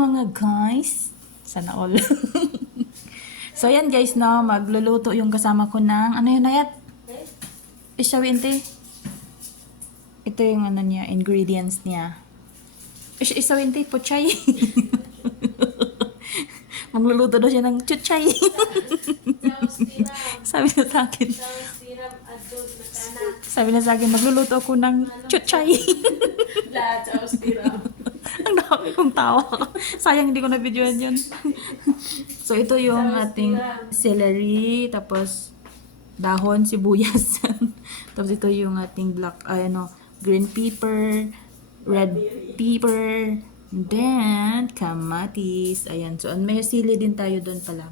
mga guys. Sana all. So, yan guys, no. Magluluto yung kasama ko ng, ano yun, Ayat? Isawinte. Ito yung ano niya, ingredients niya. Isawinte, puchay. Magluluto daw siya ng chuchay. Sabi na sa akin. Sabi na sa akin, magluluto ako ng chuchay. Ang dami kong tawa. Sayang hindi ko na-videoan yun. So, ito yung ating celery, tapos dahon, sibuyas. Tapos ito yung ating green pepper, red pepper, then kamatis. Ayan. So, may sili din tayo doon pala.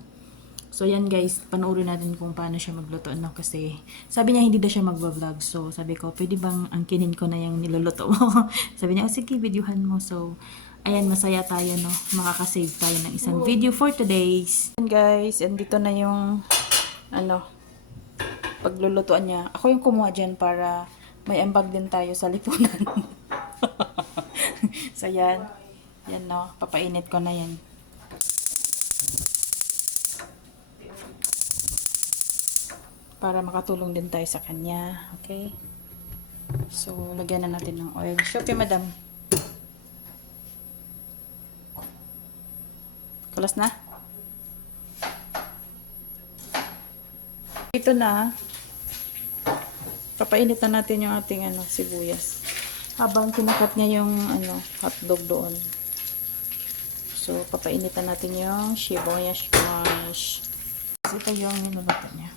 So, yan guys, panoorin natin kung paano siya magluto. No? Kasi, sabi niya hindi na siya magva-vlog. So, sabi ko, pwede bang angkinin ko na yung niluluto mo? Sabi niya, oh, sige, videohan mo. So, ayan, masaya tayo, no? Makakasave tayo ng isang video for today's. And guys, andito na yung, paglulutuan niya. Ako yung kumuha dyan para may ambag din tayo sa lipunan. So, yan. Yan, no? Papainit ko na yan. Para makatulong din tayo sa kanya. Okay? So, lagyan na natin ng oil. Shopee, madam. Kulas na? Ito na. Papainit na natin yung ating sibuyas. Habang kinakat niya yung hotdog doon. So, papainit na natin yung sibuyas mash. Ito yung niluluto niya.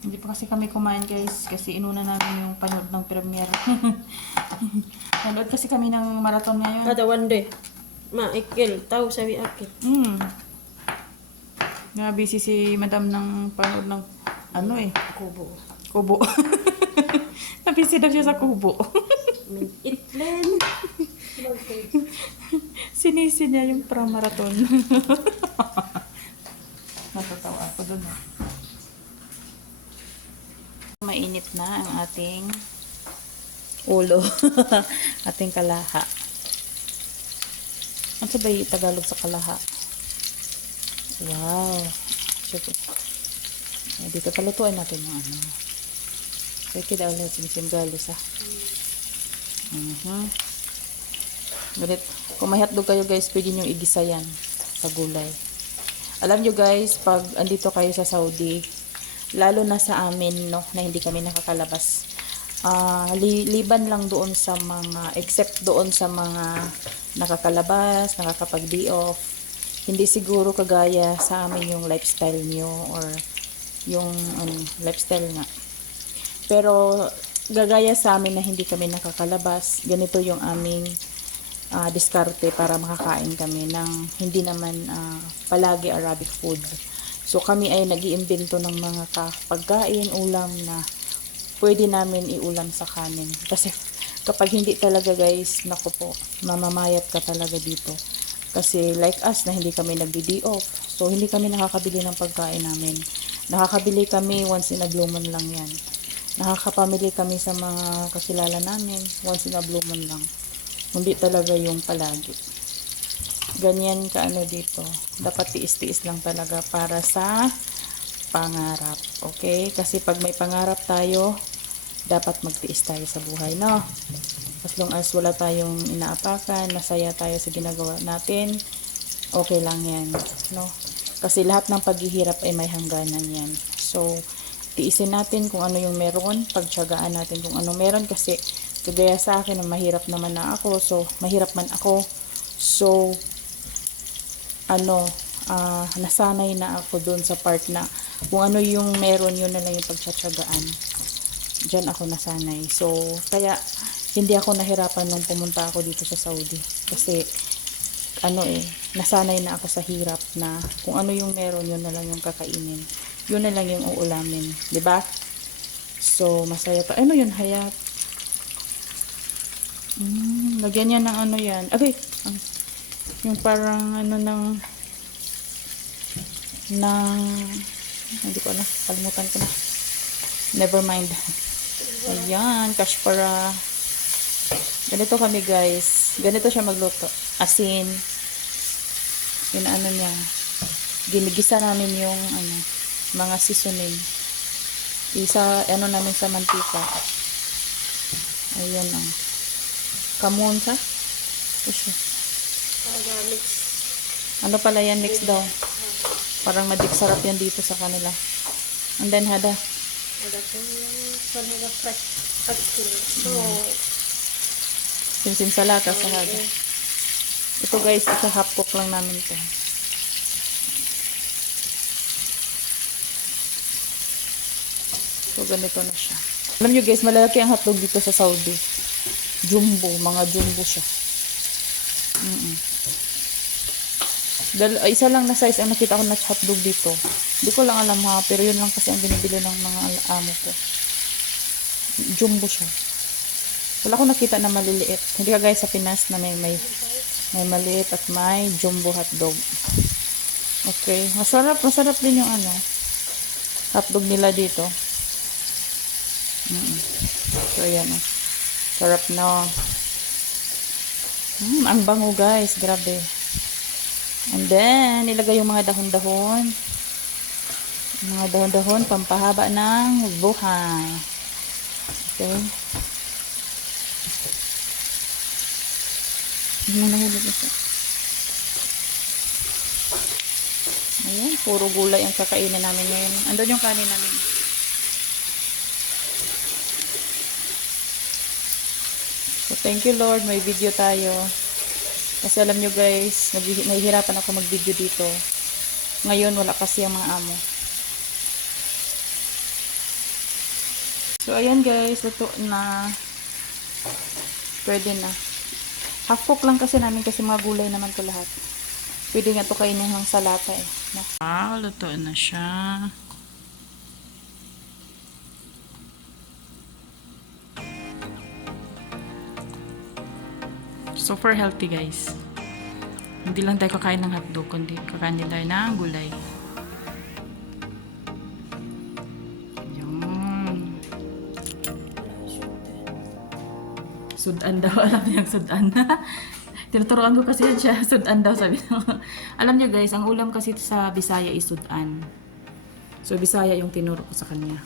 Hindi pa kasi kami kumain guys kasi inuna namin yung panood ng premiere. Nanood kasi kami ng marathon ngayon. Kada one day. Maikil. Tao sabi akin. Busy si madam ng panood ng Kubo. kubo. Busy daw siya sa kubo. Itlen. Sinisi niya yung marathon. Natatawa ako dun. Mainit na ang ating ulo. Ating kalaha. Ano ba yung Tagalog sa kalaha? Wow. Dito palutuin natin yung Kaya kita ulit simgalos Ganit. Kung may hotdog kayo guys, pwede nyo igisa yan sa gulay. Alam nyo guys, pag andito kayo sa Saudi, lalo na sa amin, no, na hindi kami nakakalabas. Liban lang doon sa except doon sa mga nakakalabas, nakakapag-day off. Hindi siguro kagaya sa amin yung lifestyle nyo or yung lifestyle nga. Pero gagaya sa amin na hindi kami nakakalabas, ganito yung aming diskarte para makakain kami ng hindi naman palagi Arabic food. So, kami ay nag-iimbento ng mga pagkain, ulam na pwede namin iulam sa kanin. Kasi, kapag hindi talaga guys, naku po, mamamayat ka talaga dito. Kasi, like us, na hindi kami nag-day off. So, hindi kami nakakabili ng pagkain namin. Nakakabili kami once in a blue moon lang yan. Nakakapamili kami sa mga kakilala namin, once in a blue moon lang. Hindi talaga yung palagi. Ganyan dito. Dapat tiis-tiis lang talaga para sa pangarap. Okay? Kasi pag may pangarap tayo, dapat magtiis tayo sa buhay, no? As long as wala tayong inaapakan, masaya tayo sa ginagawa natin, okay lang yan, no? Kasi lahat ng paghihirap ay may hangganan yan. So, tiisin natin kung ano yung meron, pagtiyagaan natin kung ano meron kasi kagaya sa akin, mahirap naman na ako. So, mahirap man ako. So, nasanay na ako doon sa part na kung ano yung meron, yun na lang yung pagtsatsagaan. Diyan ako nasanay. So, kaya hindi ako nahirapan nung pumunta ako dito sa Saudi. Kasi, nasanay na ako sa hirap na kung ano yung meron, yun na lang yung kakainin. Yun na lang yung uulamin. 'Di ba? So, masaya to. Ano yun, Hayat? Lagyan niya ng yan. Okay. Yung parang hindi ko na, kalimutan ko na. Never mind. Ayan, kashpara. Ganito kami guys. Ganito siya magluto. Asin. Yun ano niya. Ginigisa namin yung ano, mga seasoning. Isa, ano namin sa mantika. Ayan ang. Kamon sa? Ito siya. Mix. Ano pala yan, mix daw. Parang magic sarap yan dito sa kanila. And then, hada. Ada pun panada fresh kecil. So, Simsim salata sa hada. Ito guys, ito half cook lang namin to. So, ganito na siya. Alam nyo guys, malalaki ang hotdog dito sa Saudi. Jumbo, mga jumbo siya. Isa lang na size ang nakita ko na hotdog dito. Hindi ko lang alam ha, pero yun lang kasi ang binibili ng mga amo ko. Jumbo siya. Wala ko nakita na maliliit. Hindi ka guys sa Pinas na may maliit at may jumbo hotdog. Okay, masarap din yung ano hotdog nila dito. So ayan oh. Sarap na. Ang bango guys, grabe. And then, nilagay yung mga dahon-dahon. Mga dahon-dahon, pampahaba ng buhay. Okay. Ayan, puro gulay ang kakainin namin ngayon. Andun yung kanin namin. So, thank you Lord, may video tayo. Kasi alam nyo guys, nahihirapan ako mag-video dito. Ngayon, wala kasi ang mga amo. So, ayan guys, luto na. Pwede na. Half cook lang kasi namin kasi mga gulay naman to lahat. Pwede nga to kainin ng salata eh. Wow, luto na siya. Super healthy guys. Hindi lang tayo kakain ng hotdog, kundi kakain din tayo ng gulay. Yun. Sudan daw. Alam niyo yung sudan. Tinuturoan ko kasi siya. Sudan daw sabi ko. Alam niyo guys, ang ulam kasi sa Bisaya is sudan. So Bisaya yung tinuro ko sa kanya.